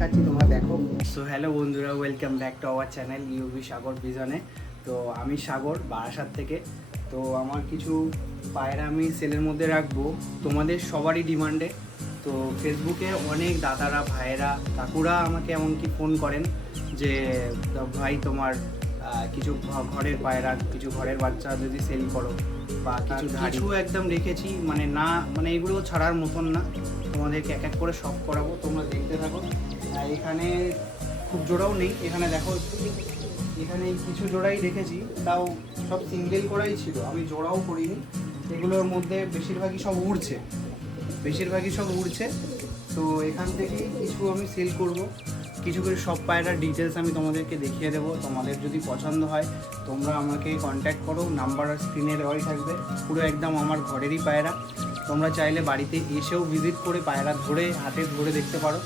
দেখাচ্ছি, তোমরা দেখো। সো হ্যালো বন্ধুরা, welcome back to our channel UV Sagar ভিজনে। তো আমি সাগর বারাসাত থেকে। তো আমার কিছু পায়রা আমি সেলের মধ্যে রাখবো তোমাদের সবারই ডিমান্ডে। তো ফেসবুকে অনেক দাদারা, ভাইয়েরা, কাকুরা আমাকে এমনকি ফোন করেন যে ভাই তোমার কিছু ঘরের পায়রা, কিছু ঘরের বাচ্চা যদি সেল করো, বা কিছু একদম রেখেছি, মানে না মানে এগুলো ছাড়ার মতন না। তোমাদেরকে এক এক করে সব করাবো, তোমরা দেখতে থাকো। এখানে খুব জোড়াও নেই, এখানে দেখো, এখানে কিছু জোড়াই রেখেছি, তাও সব সিঙ্গেল করাই ছিল, আমি জোড়াও করিনি। এগুলোর মধ্যে বেশিরভাগই সব উড়ছে। তো এখান থেকেই কিছু আমি সেল করব, কিছু করে সব পায়রার ডিটেলস আমি তোমাদেরকে দেখিয়ে দেবো। তোমাদের যদি পছন্দ হয় তোমরা আমাকে কন্ট্যাক্ট করো, নাম্বার স্ক্রিনে দেওয়াই থাকবে। পুরো একদম আমার ঘরেরই পায়রা, তোমরা চাইলে বাড়িতে এসেও ভিজিট করে পায়রা ধরে হাতে ধরে দেখতে পারো।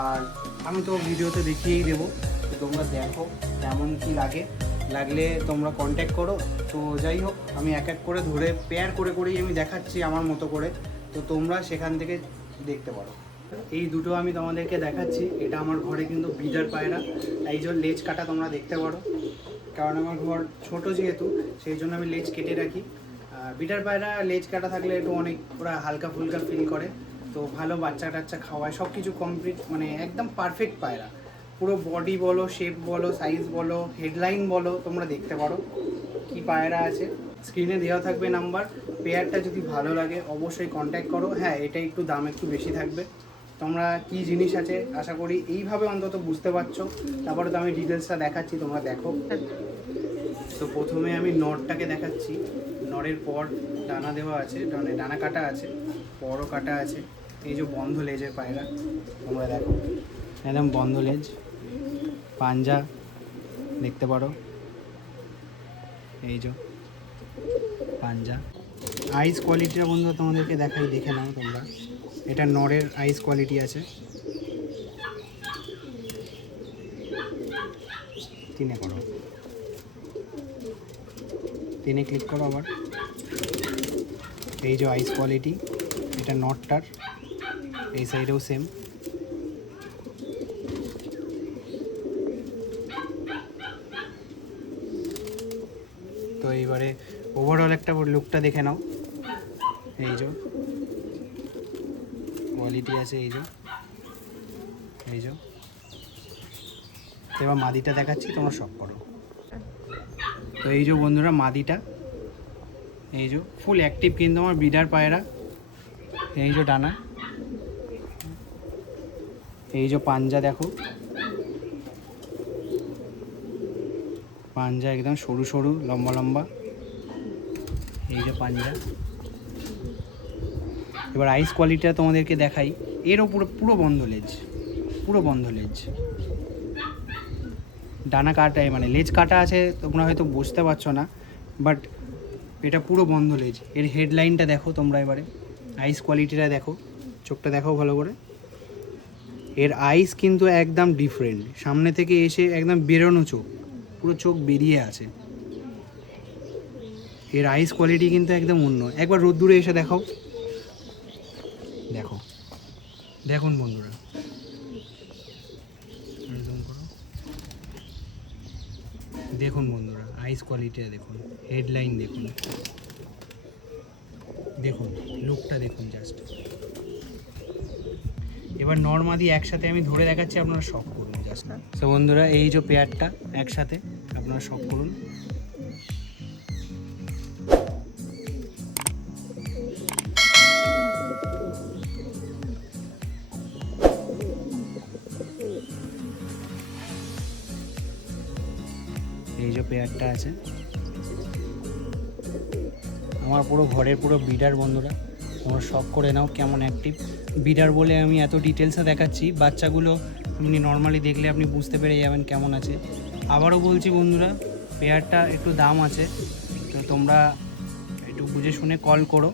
আর আমি তো ভিডিওতে দেখিয়েই দেবো, তো তোমরা দেখো কেমন কী লাগলে তোমরা কন্ট্যাক্ট করো। তো যাই হোক, আমি এক এক করে ধরে পেয়ার করেই আমি দেখাচ্ছি আমার মতো করে, তো তোমরা সেখান থেকে দেখতে পারো। এই দুটো আমি তোমাদেরকে দেখাচ্ছি, এটা আমার ঘরে কিন্তু বিডার পায়রা, এই জন্য লেজ কাটা তোমরা দেখতে পারো, কারণ আমার ঘর ছোট যেহেতু সেই জন্য আমি লেজ কেটে রাখি। বিডার পায়রা লেজ কাটা থাকলে একটু অনেক ওরা হালকা ফুলকা ফিল করে, তো ভালো বাচ্চা টাচ্চা খাওয়ায়, সব কিছু কমপ্লিট, মানে একদম পারফেক্ট পায়রা। পুরো বডি বলো, শেপ বলো, সাইজ বলো, হেডলাইন বলো, তোমরা দেখতে পারো কি পায়রা আছে। স্ক্রিনে দেওয়া থাকবে নাম্বার। পেয়ারটা যদি ভালো লাগে অবশ্যই কন্ট্যাক্ট করো। হ্যাঁ, এটা একটু দাম একটু বেশি থাকবে, তোমরা কি জিনিস আছে আশা করি এইভাবে অন্তত বুঝতে পারছো। তারপরে তো আমি ডিটেলসটা দেখাচ্ছি, তোমরা দেখো। তো প্রথমে আমি নরটাকে দেখাচ্ছি। নরের পর ডানা দেওয়া আছে, ডানা কাটা আছে, পরও কাটা আছে। এই যে বন্ধ লেজের পায়রা, তোমরা দেখো একদম বন্ধ লেজ, পাঞ্জা দেখতে পারো, এই যে পাঞ্জা। আইস কোয়ালিটিটা বন্ধু তোমাদেরকে দেখাই, দেখে নাও তোমরা। এটা নরের আইস কোয়ালিটি আছে। টেনে ক্লিক করো আবার। এই যে আইস কোয়ালিটি, এটা নটটার এই সাইডেও সেম। তো এইবারে ওভারঅল একটা লুকটা দেখে নাও। এই যে কোয়ালিটি আছে, এই যে এবার মাদিটা দেখাচ্ছি, তোমরা সব করো। তো এই যে বন্ধুরা মাদিটা, এই যে ফুল অ্যাক্টিভ কিন্তু আমার ব্রিডার পায়রা। এই যে ডানা, এই যে পাঞ্জা দেখো, পাঞ্জা একদম সরু সরু লম্বা লম্বা, এই যে পাঞ্জা। এবার আইস কোয়ালিটিটা তোমাদেরকে দেখাই। এরও পুরো বন্ধ লেজ, ডানা কাটায়, মানে লেজ কাটা আছে, তোমরা হয়তো বুঝতে পারছো না, বাট এটা পুরো বন্ধ লেজ। এর হেডলাইনটা দেখো তোমরা, এবারে আইস কোয়ালিটিটা দেখো, চোখটা দেখো ভালো করে। এর আইস কিন্তু একদম ডিফারেন্ট, সামনে থেকে এসে একদম বেরোনো চোখ, পুরো চোখ বেরিয়ে আছে। এর আইস কোয়ালিটি কিন্তু একদম অন্য। একবার রোদ্দুরে এসে দেখো, দেখুন বন্ধুরা, দেখুন বন্ধুরা আইস কোয়ালিটিটা দেখুন, হেডলাইন দেখুন লুকটা দেখুন জাস্ট। এবার নর্মাদি একসাথে আমি ধরে দেখাচ্ছি, আপনারা শখ করুন জাস্ট। তো বন্ধুরা এই যে পেয়ারটা একসাথে আপনারা শখ করুন। এই যে পেয়ারটা আছে আমার পুরো ঘরের পুরো বিডার। বন্ধুরা তোমরা শখ করে নাও কেমন অ্যাক্টিভ বিডার বলে আমি এত ডিটেলসে দেখাচ্ছি। বাচ্চাগুলো আপনি নর্মালি দেখলে আপনি বুঝতে পেরে যাবেন কেমন আছে। আবারও বলছি বন্ধুরা, পেয়ারটা একটু দাম আছে, তো তোমরা একটু বুঝে শুনে কল করো,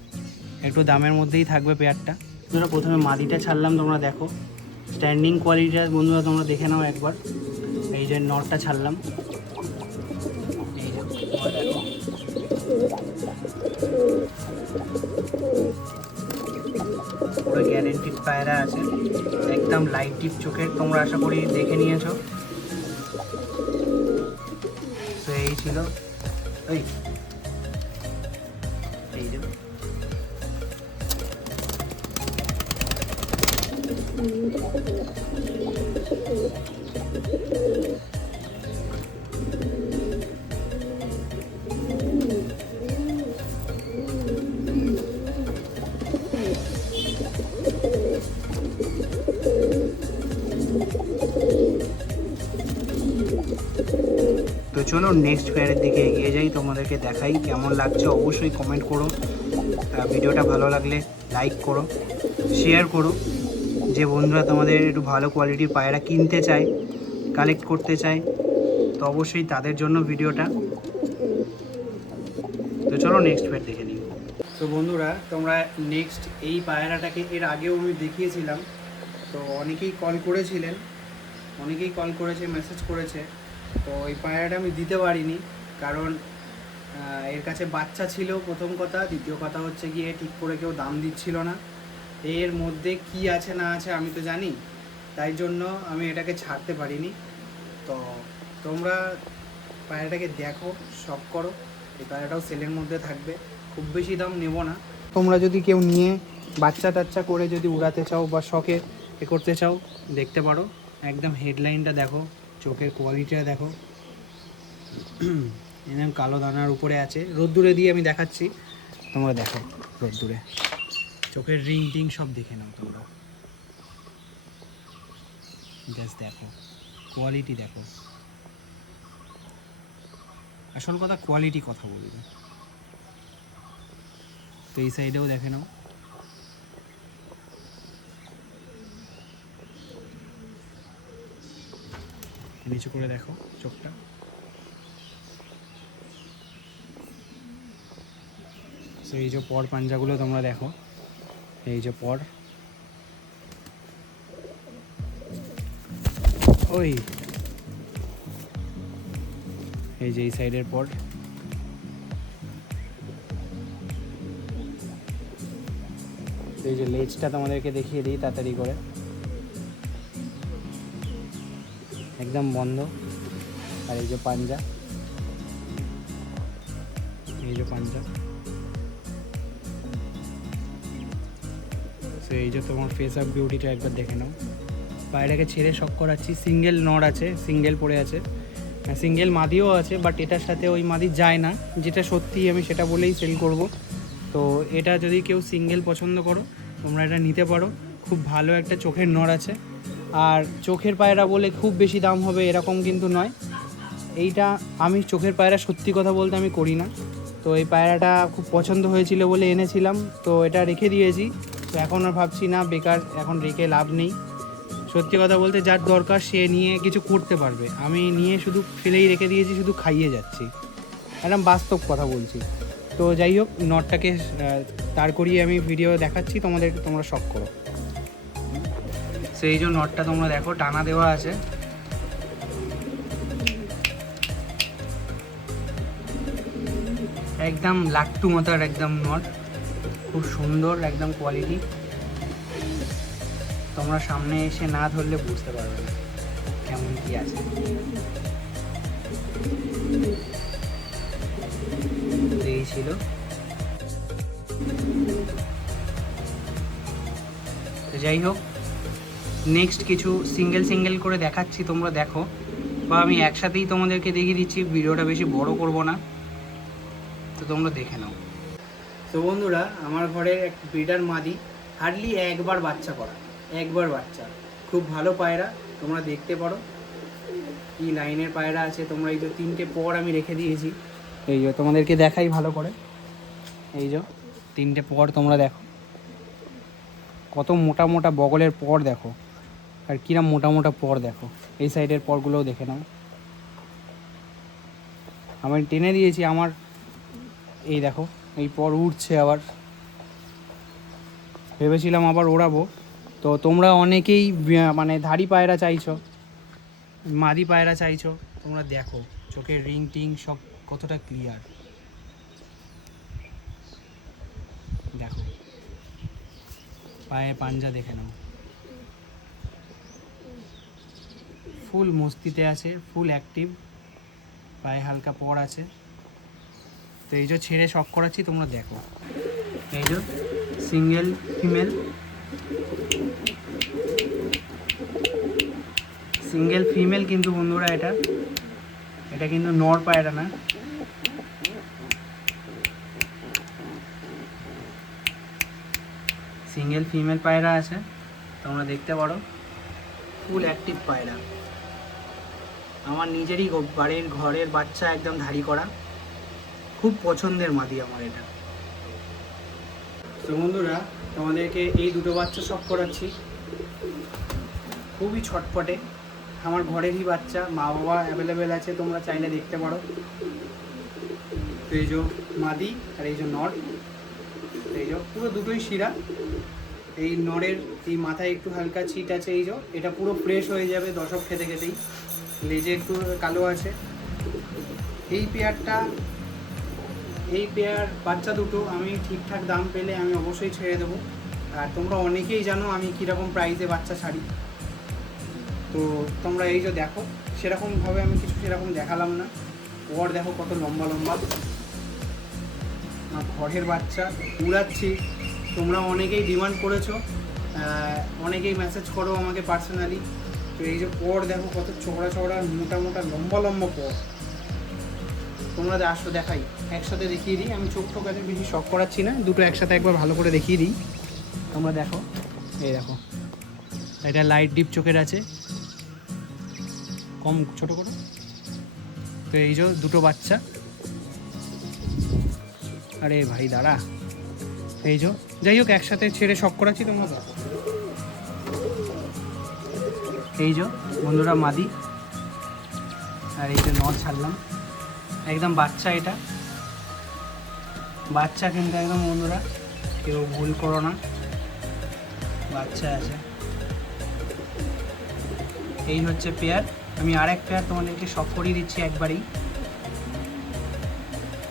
একটু দামের মধ্যেই থাকবে পেয়ারটা। বন্ধুরা প্রথমে মাদিটা ছাড়লাম, তোমরা দেখো স্ট্যান্ডিং কোয়ালিটিটা বন্ধুরা তোমরা দেখে নাও একবার। এই যে নটটা ছাড়লাম, এই যে তোমরা দেখো। পুরো গ্যারেন্টিড পায়রা আছে, একদম লাইট ডিপ চোখের, তোমরা আশা করি দেখে নিয়েছো। তো এই ছিল এই যে তো চলো নেক্সট পেয়ারের দিকে এগিয়ে যাই, তোমাদেরকে দেখাই কেমন লাগছে। অবশ্যই কমেন্ট করো, ভিডিওটা ভালো লাগলে লাইক করো, শেয়ার করো। যে বন্ধুরা তোমাদের একটু ভালো কোয়ালিটির পায়রা কিনতে চায়, কালেক্ট করতে চায়, তো অবশ্যই তাদের জন্য ভিডিওটা। তো চলো নেক্সট পেয়ার দেখে নিই। তো বন্ধুরা তোমরা নেক্সট এই পায়রাটাকে এর আগেও আমি দেখিয়েছিলাম, তো অনেকেই কল করেছিলেন, অনেকেই কল করেছে, মেসেজ করেছে। তো এই পায়রাটা আমি দিতে পারিনি, কারণ এর কাছে বাচ্চা ছিল প্রথম কথা, দ্বিতীয় কথা হচ্ছে গিয়ে ঠিক করে কেউ দাম দিচ্ছিল না। এর মধ্যে কি আছে না আছে আমি তো জানি, তাই জন্য আমি এটাকে ছাড়তে পারিনি। তো তোমরা পায়রাটাকে দেখো, শখ করো, এই পায়রাটাও সেলের মধ্যে থাকবে, খুব বেশি দাম নেব না। তোমরা যদি কেউ নিয়ে বাচ্চা টাচ্চা করে যদি উড়াতে চাও বা শখে এ করতে চাও, দেখতে পারো। একদম হেডলাইনটা দেখো, চোখের কোয়ালিটিটা দেখো, একদম কালো দানার উপরে আছে। রোদ্দুরে দিয়ে আমি দেখাচ্ছি, তোমরা দেখো রোদ্দুরে, চোখের রিং টিং সব দেখে নাও তোমরা, জাস্ট দেখো কোয়ালিটি দেখো। আসল কথা কোয়ালিটি কথা বলবে। তো এই সাইডেও দেখে নাও, নিচু করে দেখো চোখটা। তো এই যে পর পাঞ্জাগুলো তোমরা দেখো, এই যে পর, ওই এই যে এই সাইডের পর, এই যে লেজটা তোমাদেরকে দেখিয়ে দিই তাড়াতাড়ি করে, একদম বন্ধ। আর এই যে পাঞ্জা, এই যে পাঞ্জা। তো এই যে তোমার ফেস অফ বিউটিটা একবার দেখে নাও। পায়রাকে ছেড়ে শখ করাচ্ছি, সিঙ্গেল নড় আছে, সিঙ্গেল পড়ে আছে, সিঙ্গেল মাদিও আছে, বাট এটার সাথে ওই মাদি যায় না, যেটা সত্যি আমি সেটা বলেই সেল করব। তো এটা যদি কেউ সিঙ্গেল পছন্দ করো তোমরা এটা নিতে পারো, খুব ভালো একটা চোখের নড় আছে। আর চোখের পায়রা বলে খুব বেশি দাম হবে এরকম কিন্তু নয়। এইটা আমি চোখের পায়রা সত্যি কথা বলতে আমি করি না, তো এই পায়রাটা খুব পছন্দ হয়েছিল বলে এনেছিলাম, তো এটা রেখে দিয়েছি। তো এখন আর ভাবছি না বেকার এখন রেখে লাভ নেই। সত্যি কথা বলতে যার দরকার সে নিয়ে কিছু করতে পারবে, আমি নিয়ে শুধু ফেলেই রেখে দিয়েছি, শুধু খাইয়ে যাচ্ছি, একদম বাস্তব কথা বলছি। তো যাই হোক, নটটাকে তার করিয়ে আমি ভিডিও দেখাচ্ছি তোমাদের, তোমরা শখ করো। সেই যে নটটা তোমরা দেখো টানা দেওয়া আছে, একদম লাট্টু মাথার একদম নট, খুব সুন্দর একদম কোয়ালিটি। তোমরা সামনে এসে না ধরলে বুঝতে পারবে না কেমন কি আছে। এই ছিল। তো যাই হোক, নেক্সট কিছু সিঙ্গেল সিঙ্গেল করে দেখাচ্ছি, তোমরা দেখো, বা আমি একসাথেই তোমাদেরকে দেখিয়ে দিচ্ছি, ভিডিওটা বেশি বড় করব না, তো তোমরা দেখে নাও। তো বন্ধুরা আমার ঘরের এক ব্রিডার মাদি, হার্ডলি একবার বাচ্চা করা, একবার বাচ্চা, খুব ভালো পায়রা, তোমরা দেখতে পারো কি লাইনের পায়রা আছে। তোমরা এই যে 3টে পর আমি রেখে দিয়েছি, এই যে তোমাদেরকে দেখাই ভালো করে, এই যে 3টে পর তোমরা দেখো, কত মোটা মোটা বগলের পর দেখো, আর কিরম মোটা মোটা পর দেখো। এই সাইডের পরগুলোও দেখে নাও, আমি টেনে দিয়েছি আমার, এই দেখো এই পর উঠছে, আবার ভেবেছিলাম আবার ওড়াবো। তো তোমরা অনেকেই মানে ধাড়ি পায়রা চাইছো, মাদি পায়রা চাইছো, তোমরা দেখো চোখের রিং টিং সব কতটা ক্লিয়ার, দেখো পায়ে পাঞ্জা দেখে নাও, ফুল মস্তিতে আছে, ফুল অ্যাক্টিভ, পায়ে হালকা পর আছে। তো এই যে ছেড়ে শক করাচ্ছি, তোমরা দেখো। এই যে সিঙ্গেল ফিমেল, সিঙ্গেল ফিমেল কিন্তু বন্ধুরা এটা কিন্তু নর পায়রা না। সিঙ্গেল ফিমেল পায়রা আছে, তোমরা দেখতে পারো, ফুল অ্যাক্টিভ পায়রা। আমার নিজেরই বাড়ির ঘরের বাচ্চা একদম ধাড়ি করা, খুব পছন্দের মাদি আমার এটা। তো বন্ধুরা তোমাদেরকে এই দুটো বাচ্চা শখ করাচ্ছি, খুবই ছটপটে, আমার ঘরেরই বাচ্চা, মা বাবা অ্যাভেলেবেল আছে, তোমরা চাইলে দেখতে পারো। তো এই যে মাদি আর এই যে নর, এই যে পুরো দুটোই শিরা। এই নরের এই মাথায় একটু হালকা ছিট আছে, এই যে এটা পুরো ফ্রেশ হয়ে যাবে দশক খেতে খেতেই। লেজে একটু কালো আছে। এই পেয়ার বাচ্চা দুটো আমি ঠিকঠাক দাম পেলে আমি অবশ্যই ছেড়ে দেবো। আর তোমরা অনেকেই জানো আমি কীরকম প্রাইসে বাচ্চা ছাড়ি। তো তোমরা এই যে দেখো, সেরকমভাবে আমি কিছু সেরকম দেখালাম না। ওর দেখো কত লম্বা লম্বা, ঘরের বাচ্চা উড়াচ্ছি। তোমরা অনেকেই ডিমান্ড করেছো, অনেকেই মেসেজ করো আমাকে পার্সোনালি। তো এই যে পর দেখো কত চওড়া চওড়া মোটা মোটা লম্বা লম্বা পর। তোমরা আসো দেখাই, একসাথে দেখিয়ে দিই। আমি চোখ টোকাতে বেশি শখ করাচ্ছি না, দুটো একসাথে একবার ভালো করে দেখিয়ে দিই। তোমরা দেখো, এই দেখো, এটা লাইট ডিপ চোখের আছে, কম ছোটো করে। তো এই যে দুটো বাচ্চা, আরে ভাই দাঁড়া, এই যে যাই হোক একসাথে ছেড়ে শখ করাচ্ছি, তোমরা দেখো। এই যে বন্ধুরা মাদি, আর এই যে নর ছাড়লাম, একদম বাচ্চা। এটা বাচ্চা কিন্তু একদম বন্ধুরা, কেউ ভুল করো না, বাচ্চা আছে। এই হচ্ছে পেয়ার। আমি আর এক পেয়ার তোমাদেরকে শখ করিয়ে দিচ্ছি একবারেই,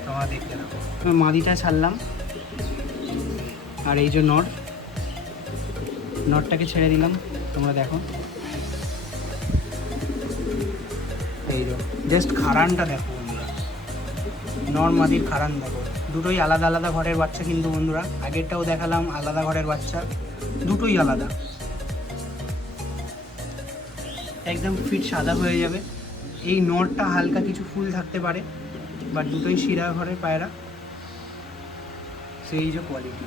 তোমরা দেখতে থাকো। মাদিটা ছাড়লাম, আর এই যে নটটাকে ছেড়ে দিলাম, তোমরা দেখো। এই যে জাস্ট খারানটা দেখো বন্ধুরা, নর মাদির খারান দেখো, দুটোই আলাদা আলাদা ঘরের বাচ্চা কিন্তু বন্ধুরা। আগেরটাও দেখালাম আলাদা ঘরের বাচ্চা, দুটোই আলাদা, একদম ফিট সাদা হয়ে যাবে। এই নরটা হালকা কিছু ফুল থাকতে পারে, বাট দুটোই শিরা ঘরের পায়রা, সেই যে কোয়ালিটি।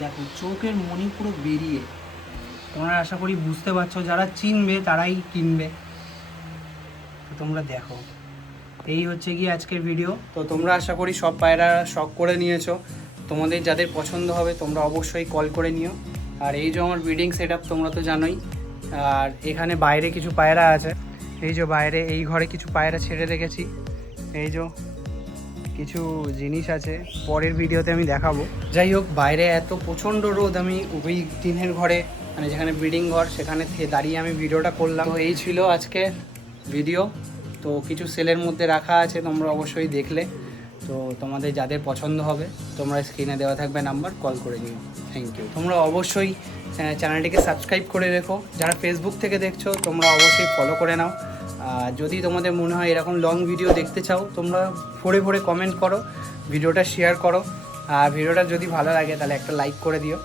দেখো চোখের মণি পুরো বেরিয়ে, তোমরা আশা করি বুঝতে পারছো, যারা চিনবে তারাই কিনবে। তো তোমরা দেখো, এই হচ্ছে কি আজকের ভিডিও। তো তোমরা আশা করি সব পায়রা শখ করে নিয়েছো, তোমাদের যাদের পছন্দ হবে তোমরা অবশ্যই কল করে নিও। আর এই যে আমার ব্রিডিং সেট আপ তোমরা তো জানোই। আর এখানে বাইরে কিছু পায়রা আছে, এই যে বাইরে এই ঘরে কিছু পায়রা ছেড়ে রেখেছি। এই যে কিছু জিনিস আছে, পরের ভিডিওতে আমি দেখাবো। যাই হোক, বাইরে এত প্রচণ্ড রোদ, আমি ওই টিনের ঘরে, মানে যেখানে ব্রিডিং ঘর, সেখানে দাঁড়িয়ে আমি ভিডিওটা করলাম। তো এই ছিল আজকের ভিডিও। তো কিছু সেলের মধ্যে রাখা আছে, তোমরা অবশ্যই দেখলে। তো তোমাদের যাদের পছন্দ হবে তোমরা স্ক্রিনে দেওয়া থাকবে নাম্বার, কল করে নিও। Thank you. তোমরা অবশ্যই চ্যানেলটিকে সাবস্ক্রাইব করে রেখো। যারা ফেসবুক থেকে দেখছো তোমরা অবশ্যই ফলো করে নাও। যদি তোমাদের মনে হয় এরকম লং ভিডিও দেখতে চাও, তোমরা ভরে ভরে কমেন্ট করো, ভিডিওটা শেয়ার করো। আর ভিডিওটা যদি ভালো লাগে তাহলে একটা লাইক করে দিও।